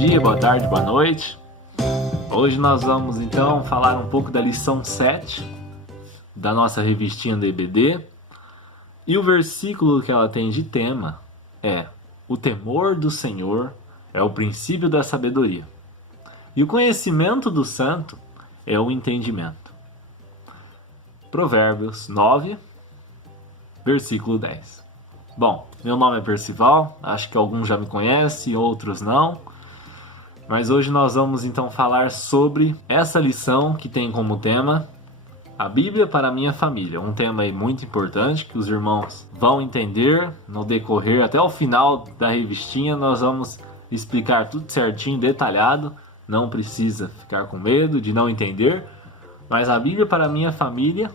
dia, boa tarde, boa noite. Hoje nós vamos então falar um pouco da lição 7 da nossa revistinha do EBD. E o versículo que ela tem de tema é: o temor do Senhor é o princípio da sabedoria, e o conhecimento do santo é o entendimento. Provérbios 9, versículo 10. Bom, meu nome é Percival, acho que alguns já me conhecem, outros não. Mas hoje nós vamos então falar sobre essa lição que tem como tema a Bíblia para a minha família. Um tema aí muito importante que os irmãos vão entender no decorrer, até o final da revistinha nós vamos explicar tudo certinho, detalhado. Não precisa ficar com medo de não entender, mas a Bíblia para a minha família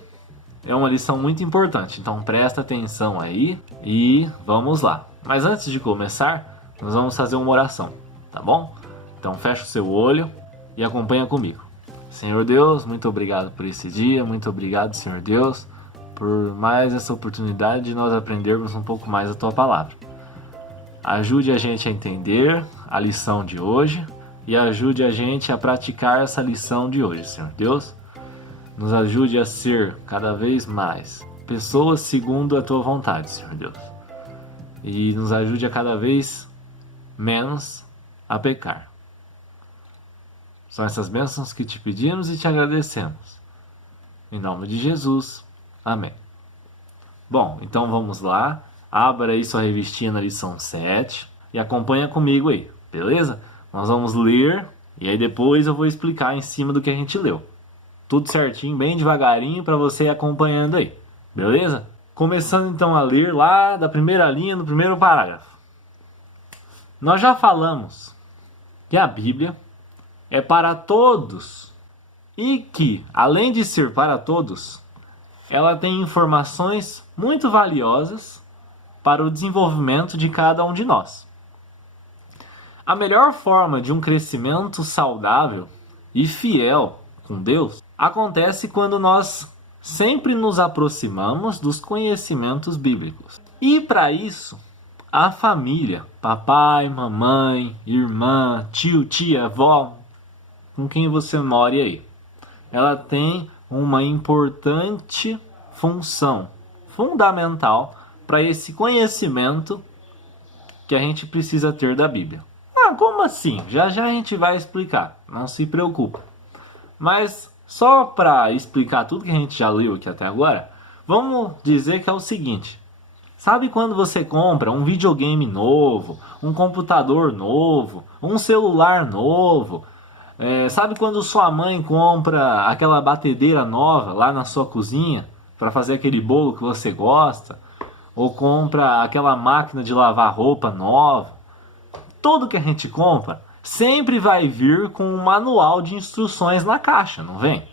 é uma lição muito importante, então presta atenção aí e vamos lá. Mas antes de começar, nós vamos fazer uma oração, tá bom? Então fecha o seu olho e acompanha comigo. Senhor Deus, muito obrigado por esse dia, muito obrigado, Senhor Deus, por mais essa oportunidade de nós aprendermos um pouco mais a Tua Palavra. Ajude a gente a entender a lição de hoje e ajude a gente a praticar essa lição de hoje, Senhor Deus. Nos ajude a ser cada vez mais pessoas segundo a Tua vontade, Senhor Deus. E nos ajude a cada vez menos a pecar. São essas bênçãos que te pedimos e te agradecemos. Em nome de Jesus. Amém. Bom, então vamos lá. Abra aí sua revistinha na lição 7 e acompanha comigo aí, beleza? Nós vamos ler e aí depois eu vou explicar em cima do que a gente leu. Tudo certinho, bem devagarinho para você ir acompanhando aí, beleza? Começando então a ler lá da primeira linha, no primeiro parágrafo. Nós já falamos que a Bíblia é para todos e que, além de ser para todos, ela tem informações muito valiosas para o desenvolvimento de cada um de nós. A melhor forma de um crescimento saudável e fiel com Deus acontece quando nós sempre nos aproximamos dos conhecimentos bíblicos. E para isso, a família, papai, mamãe, irmã, tio, tia, avó, com quem você mora aí, ela tem uma importante função fundamental para esse conhecimento que a gente precisa ter da Bíblia. Ah, como assim? Já já a gente vai explicar, não se preocupe. Mas só para explicar tudo que a gente já leu aqui até agora, vamos dizer que é o seguinte. Sabe quando você compra um videogame novo, um computador novo, um celular novo? Sabe quando sua mãe compra aquela batedeira nova lá na sua cozinha para fazer aquele bolo que você gosta? Ou compra aquela máquina de lavar roupa nova? Tudo que a gente compra sempre vai vir com um manual de instruções na caixa, não vem?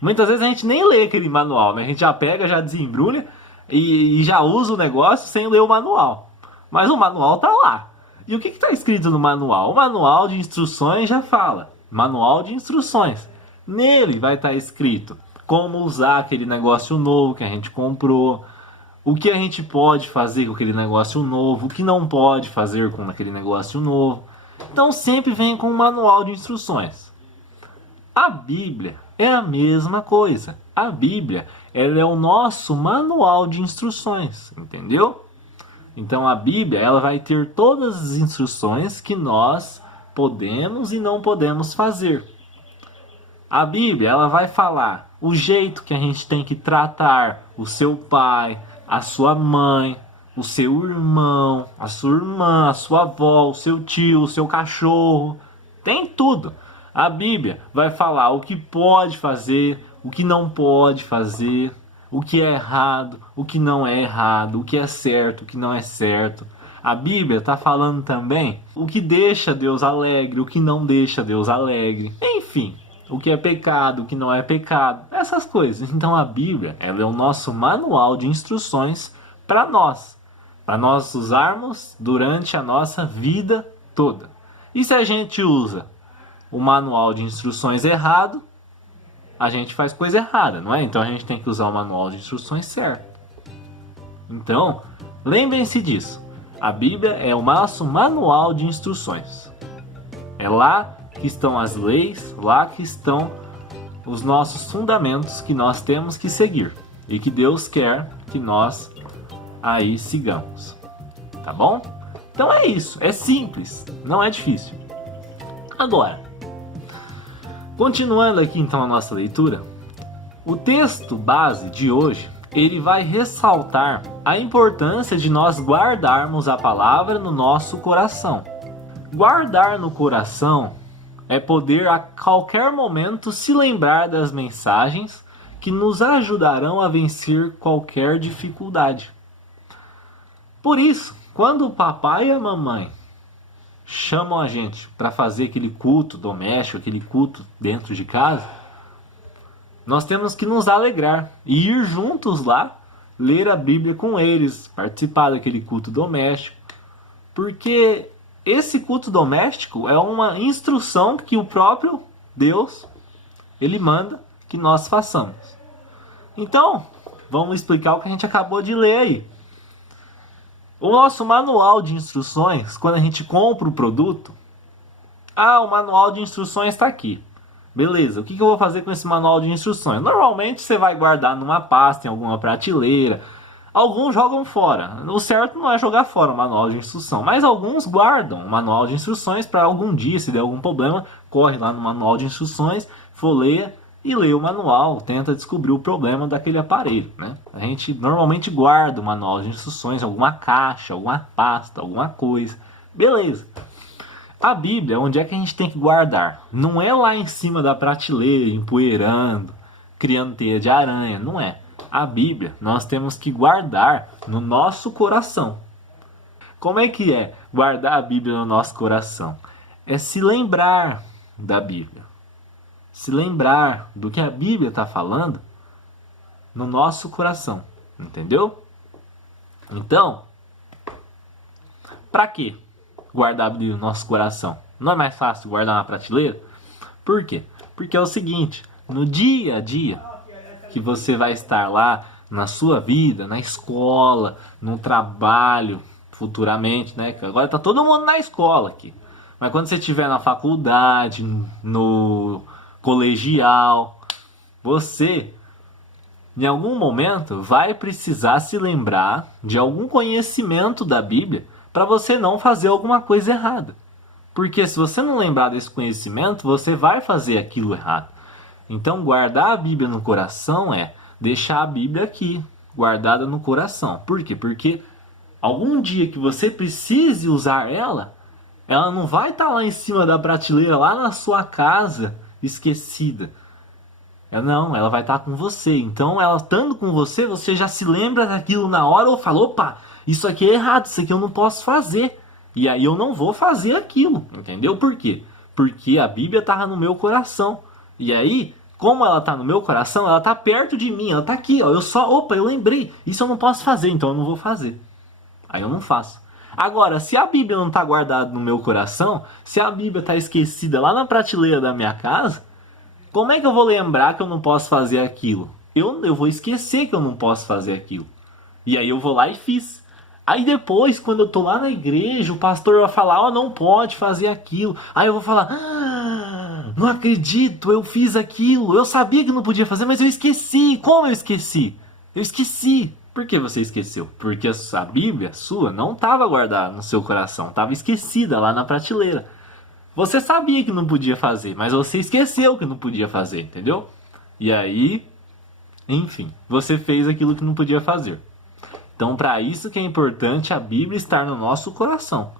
Muitas vezes a gente nem lê aquele manual, né? A gente já pega, já desembrulha e já usa o negócio sem ler o manual. Mas o manual tá lá. E o que está escrito no manual? O manual de instruções já fala. Manual de instruções. Nele vai estar escrito como usar aquele negócio novo que a gente comprou, o que a gente pode fazer com aquele negócio novo, o que não pode fazer com aquele negócio novo. Então sempre vem com um manual de instruções. A Bíblia é a mesma coisa. A Bíblia, ela é o nosso manual de instruções, entendeu? Então a Bíblia, ela vai ter todas as instruções que nós podemos e não podemos fazer. A Bíblia, ela vai falar o jeito que a gente tem que tratar o seu pai, a sua mãe, o seu irmão, a sua irmã, a sua avó, o seu tio, o seu cachorro. Tem tudo. A Bíblia vai falar o que pode fazer, o que não pode fazer, o que é errado, o que não é errado, o que é certo, o que não é certo. A Bíblia está falando também o que deixa Deus alegre, o que não deixa Deus alegre. Enfim, o que é pecado, o que não é pecado. Essas coisas. Então a Bíblia, ela é o nosso manual de instruções para nós usarmos durante a nossa vida toda. E se a gente usa o manual de instruções errado, a gente faz coisa errada, não é? Então a gente tem que usar o manual de instruções certo. Então, lembrem-se disso. A Bíblia é o nosso manual de instruções. É lá que estão as leis, lá que estão os nossos fundamentos que nós temos que seguir e que Deus quer que nós aí sigamos. Tá bom? Então é isso, é simples, não é difícil. Agora, continuando aqui então a nossa leitura, o texto base de hoje, ele vai ressaltar a importância de nós guardarmos a palavra no nosso coração. Guardar no coração é poder a qualquer momento se lembrar das mensagens que nos ajudarão a vencer qualquer dificuldade. Por isso, quando o papai e a mamãe chamam a gente para fazer aquele culto doméstico, aquele culto dentro de casa, nós temos que nos alegrar e ir juntos lá, ler a Bíblia com eles, participar daquele culto doméstico, porque esse culto doméstico é uma instrução que o próprio Deus, ele manda que nós façamos. Então, vamos explicar o que a gente acabou de ler aí. O nosso manual de instruções, quando a gente compra o produto, o manual de instruções está aqui. Beleza, o que eu vou fazer com esse manual de instruções? Normalmente você vai guardar numa pasta, em alguma prateleira. Alguns jogam fora. O certo não é jogar fora o manual de instrução, mas alguns guardam o manual de instruções para algum dia, se der algum problema, corre lá no manual de instruções, folheia e lê o manual, tenta descobrir o problema daquele aparelho, né? A gente normalmente guarda o manual de instruções em alguma caixa, alguma pasta, alguma coisa. Beleza. A Bíblia, onde é que a gente tem que guardar? Não é lá em cima da prateleira, empoeirando, criando teia de aranha, não é. A Bíblia nós temos que guardar no nosso coração. Como é que é guardar a Bíblia no nosso coração? É se lembrar da Bíblia. Se lembrar do que a Bíblia está falando no nosso coração. Entendeu? Então, para quê guardar a Bíblia no nosso coração? Não é mais fácil guardar na prateleira? Por quê? Porque é o seguinte, no dia a dia que você vai estar lá na sua vida, na escola, no trabalho, futuramente, né? Agora está todo mundo na escola aqui. Mas quando você estiver na faculdade, no colegial, você, em algum momento, vai precisar se lembrar de algum conhecimento da Bíblia para você não fazer alguma coisa errada. Porque se você não lembrar desse conhecimento, você vai fazer aquilo errado. Então, guardar a Bíblia no coração é deixar a Bíblia aqui, guardada no coração. Por quê? Porque algum dia que você precise usar ela, ela não vai estar lá em cima da prateleira, lá na sua casa, esquecida. Não, ela vai estar com você. Então, ela estando com você, você já se lembra daquilo na hora ou fala, opa, isso aqui é errado, isso aqui eu não posso fazer. E aí eu não vou fazer aquilo, entendeu? Por quê? Porque a Bíblia estava no meu coração. E aí, como ela está no meu coração, ela está perto de mim, ela está aqui, ó. Eu lembrei, isso eu não posso fazer, então eu não vou fazer. Aí eu não faço. Agora, se a Bíblia não está guardada no meu coração, se a Bíblia está esquecida lá na prateleira da minha casa, como é que eu vou lembrar que eu não posso fazer aquilo? Eu vou esquecer que eu não posso fazer aquilo. E aí eu vou lá e fiz. Aí depois, quando eu tô lá na igreja, o pastor vai falar, não pode fazer aquilo. Aí eu vou falar, não acredito, eu fiz aquilo. Eu sabia que não podia fazer, mas eu esqueci. Como eu esqueci? Eu esqueci. Por que você esqueceu? Porque a Bíblia sua não estava guardada no seu coração, estava esquecida lá na prateleira. Você sabia que não podia fazer, mas você esqueceu que não podia fazer, entendeu? E aí, enfim, você fez aquilo que não podia fazer. Então, para isso que é importante a Bíblia estar no nosso coração.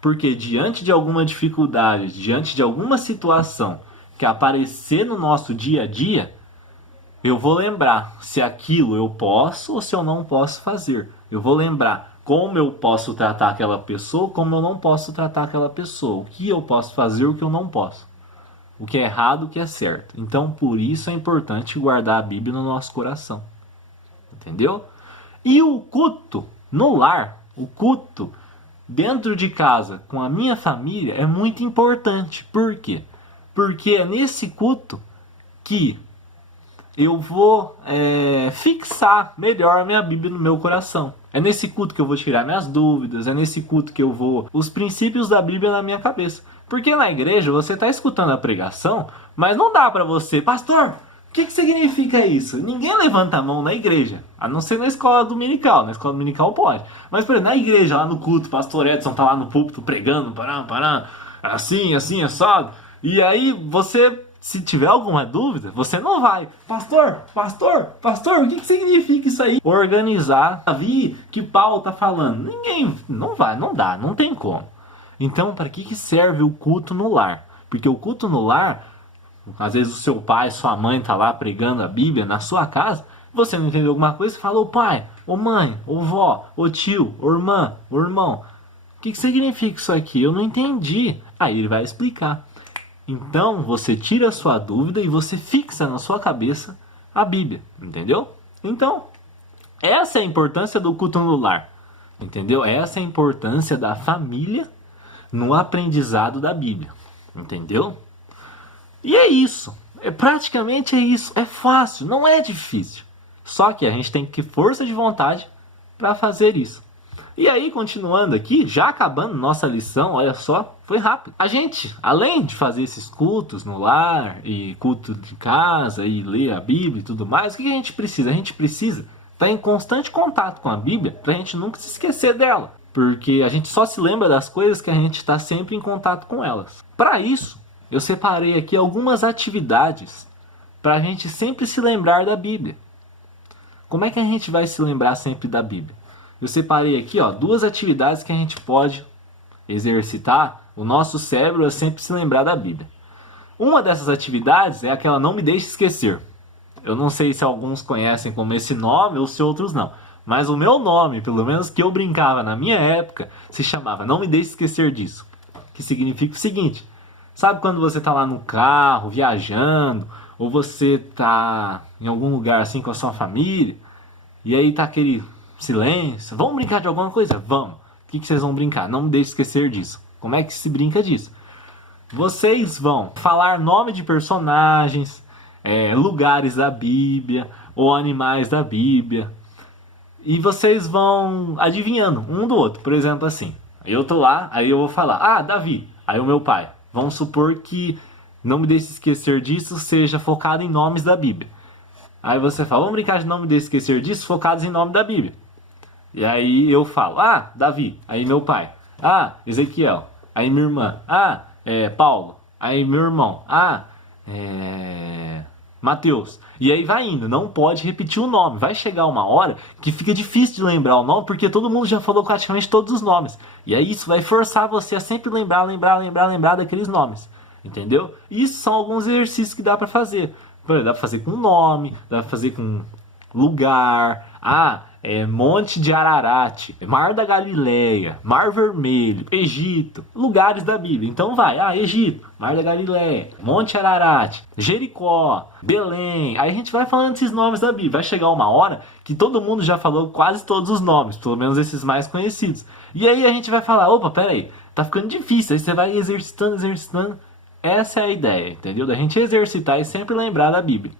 Porque diante de alguma dificuldade, diante de alguma situação que aparecer no nosso dia a dia, eu vou lembrar se aquilo eu posso ou se eu não posso fazer. Eu vou lembrar como eu posso tratar aquela pessoa, como eu não posso tratar aquela pessoa. O que eu posso fazer, o que eu não posso. O que é errado, o que é certo. Então, por isso é importante guardar a Bíblia no nosso coração. Entendeu? E o culto no lar, o culto dentro de casa com a minha família é muito importante. Por quê? Porque é nesse culto que eu vou fixar melhor a minha Bíblia no meu coração. É nesse culto que eu vou tirar minhas dúvidas, é nesse culto que eu vou... Os princípios da Bíblia na minha cabeça. Porque na igreja você está escutando a pregação, mas não dá para você, pastor, o que significa isso? Ninguém levanta a mão na igreja, a não ser na escola dominical. Na escola dominical pode. Mas, por exemplo, na igreja, lá no culto, o pastor Edson tá lá no púlpito pregando, assim, assado. E aí você, se tiver alguma dúvida, você não vai. Pastor, o que significa isso aí? Organizar, Davi, que Paulo tá falando. Ninguém, não vai, não dá, não tem como. Então, para que serve o culto no lar? Porque o culto no lar, às vezes o seu pai, sua mãe tá lá pregando a Bíblia na sua casa, você não entendeu alguma coisa, você fala, ô pai, ô mãe, ô vó, ô tio, ô irmã, ô irmão, o que significa isso aqui? Eu não entendi. Aí ele vai explicar. Então, você tira a sua dúvida e você fixa na sua cabeça a Bíblia, entendeu? Então, essa é a importância do culto no lar, entendeu? Essa é a importância da família no aprendizado da Bíblia, entendeu? E é isso, praticamente é isso, é fácil, não é difícil. Só que a gente tem que ter força de vontade para fazer isso. E aí, continuando aqui, já acabando nossa lição, olha só, foi rápido. A gente, além de fazer esses cultos no lar, e culto de casa, e ler a Bíblia e tudo mais, o que a gente precisa? A gente precisa estar em constante contato com a Bíblia para a gente nunca se esquecer dela. Porque a gente só se lembra das coisas que a gente está sempre em contato com elas. Para isso, eu separei aqui algumas atividades para a gente sempre se lembrar da Bíblia. Como é que a gente vai se lembrar sempre da Bíblia? Eu separei aqui, duas atividades que a gente pode exercitar o nosso cérebro a sempre se lembrar da Bíblia. Uma dessas atividades é aquela Não Me Deixe Esquecer. Eu não sei se alguns conhecem como esse nome ou se outros não. Mas o meu nome, pelo menos que eu brincava na minha época, se chamava Não Me Deixe Esquecer Disso. Que significa o seguinte: sabe quando você está lá no carro, viajando, ou você está em algum lugar assim com a sua família, e aí tá aquele silêncio, vamos brincar de alguma coisa? Vamos. O que vocês vão brincar? Não me deixe esquecer disso. Como é que se brinca disso? Vocês vão falar nome de personagens, lugares da Bíblia, ou animais da Bíblia, e vocês vão adivinhando um do outro. Por exemplo, assim, eu tô lá, aí eu vou falar, Davi, aí o meu pai. Vamos supor que Não Me Deixe Esquecer Disso seja focado em nomes da Bíblia. Aí você fala, vamos brincar de Não Me Deixe Esquecer Disso focados em nome da Bíblia. E aí eu falo, Davi, aí meu pai. Ezequiel, aí minha irmã. Paulo, aí meu irmão. Mateus. E aí vai indo, não pode repetir o nome. Vai chegar uma hora que fica difícil de lembrar o nome, porque todo mundo já falou praticamente todos os nomes. E aí isso vai forçar você a sempre lembrar daqueles nomes. Entendeu? Isso são alguns exercícios que dá pra fazer. Dá pra fazer com nome, dá pra fazer com lugar. Monte de Ararat, Mar da Galileia, Mar Vermelho, Egito, lugares da Bíblia. Então vai, Egito, Mar da Galileia, Monte Ararat, Jericó, Belém. Aí a gente vai falando esses nomes da Bíblia. Vai chegar uma hora que todo mundo já falou quase todos os nomes, pelo menos esses mais conhecidos. E aí a gente vai falar, opa, peraí, tá ficando difícil. Aí você vai exercitando. Essa é a ideia, entendeu? Da gente exercitar e sempre lembrar da Bíblia.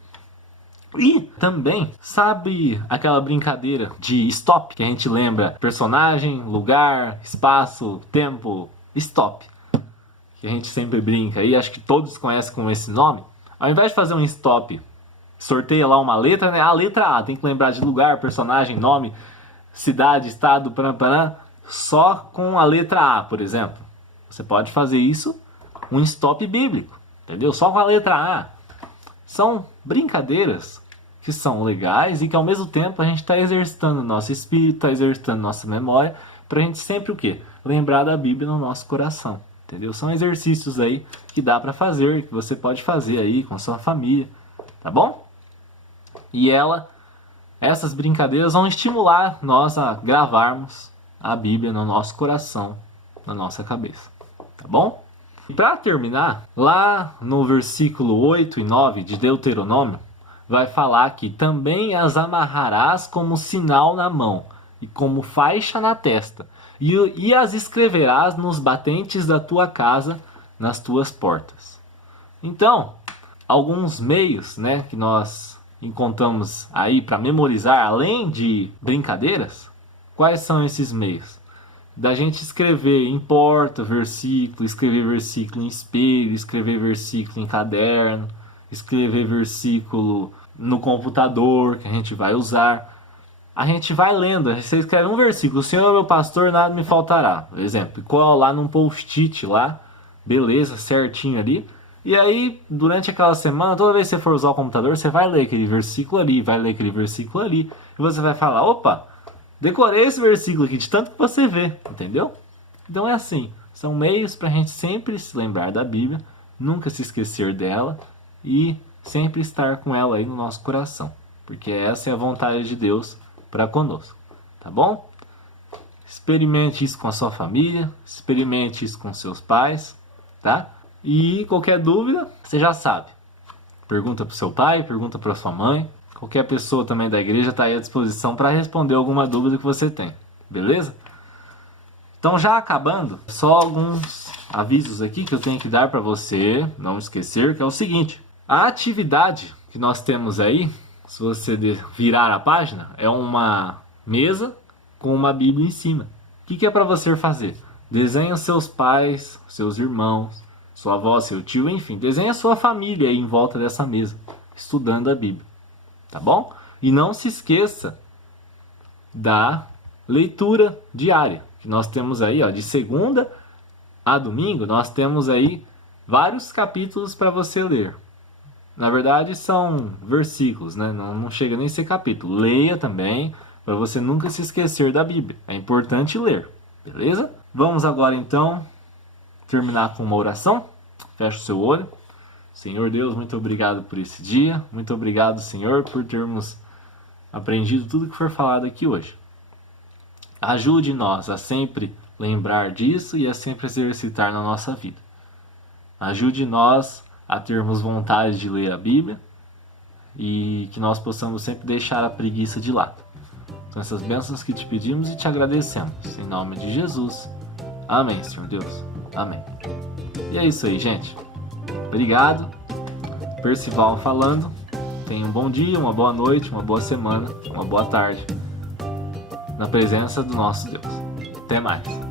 E também, sabe aquela brincadeira de stop? Que a gente lembra personagem, lugar, espaço, tempo, stop. Que a gente sempre brinca e acho que todos conhecem com esse nome. Ao invés de fazer um stop, sorteia lá uma letra, né? A letra A, tem que lembrar de lugar, personagem, nome, cidade, estado, só com a letra A, por exemplo. Você pode fazer isso, um stop bíblico, entendeu? Só com a letra A. São brincadeiras que são legais e que ao mesmo tempo a gente está exercitando nosso espírito, está exercitando nossa memória, para a gente sempre o quê? Lembrar da Bíblia no nosso coração, entendeu? São exercícios aí que dá para fazer, que você pode fazer aí com a sua família, tá bom? E essas brincadeiras vão estimular nós a gravarmos a Bíblia no nosso coração, na nossa cabeça, tá bom? E para terminar, lá no versículo 8 e 9 de Deuteronômio, vai falar que também as amarrarás como sinal na mão e como faixa na testa, e as escreverás nos batentes da tua casa, nas tuas portas. Então, alguns meios, né, que nós encontramos aí para memorizar, além de brincadeiras, quais são esses meios? da gente escrever em porta versículo, escrever versículo em espelho, escrever versículo em caderno, escrever versículo no computador que a gente vai usar. A gente vai lendo, você escreve um versículo: o Senhor é meu pastor, nada me faltará, por exemplo, e cola lá num post-it lá, beleza, certinho ali. E aí, durante aquela semana, toda vez que você for usar o computador, você vai ler aquele versículo ali, vai ler aquele versículo ali, e você vai falar: opa, decorei esse versículo aqui de tanto que você vê, entendeu? Então é assim, são meios para a gente sempre se lembrar da Bíblia, nunca se esquecer dela e sempre estar com ela aí no nosso coração, porque essa é a vontade de Deus para conosco, tá bom? Experimente isso com a sua família, experimente isso com seus pais, tá? E qualquer dúvida, você já sabe. Pergunta para o seu pai, pergunta para sua mãe. Qualquer pessoa também da igreja está aí à disposição para responder alguma dúvida que você tem, beleza? Então, já acabando, só alguns avisos aqui que eu tenho que dar para você não esquecer, que é o seguinte: a atividade que nós temos aí, se você virar a página, é uma mesa com uma Bíblia em cima. O que é para você fazer? Desenha seus pais, seus irmãos, sua avó, seu tio, enfim, desenha sua família aí em volta dessa mesa, estudando a Bíblia. Tá bom? E não se esqueça da leitura diária, que nós temos aí, ó, de segunda a domingo, nós temos aí vários capítulos para você ler. Na verdade, são versículos, né? Não chega nem a ser capítulo. Leia também, para você nunca se esquecer da Bíblia. É importante ler, beleza? Vamos agora, então, terminar com uma oração. Fecha o seu olho. Senhor Deus, muito obrigado por esse dia. Muito obrigado, Senhor, por termos aprendido tudo que foi falado aqui hoje. Ajude nós a sempre lembrar disso e a sempre exercitar na nossa vida. Ajude nós a termos vontade de ler a Bíblia e que nós possamos sempre deixar a preguiça de lado. São essas bênçãos que te pedimos e te agradecemos. Em nome de Jesus. Amém, Senhor Deus. Amém. E é isso aí, gente. Obrigado. Percival falando. Tenha um bom dia, uma boa noite, uma boa semana, uma boa tarde. Na presença do nosso Deus. Até mais.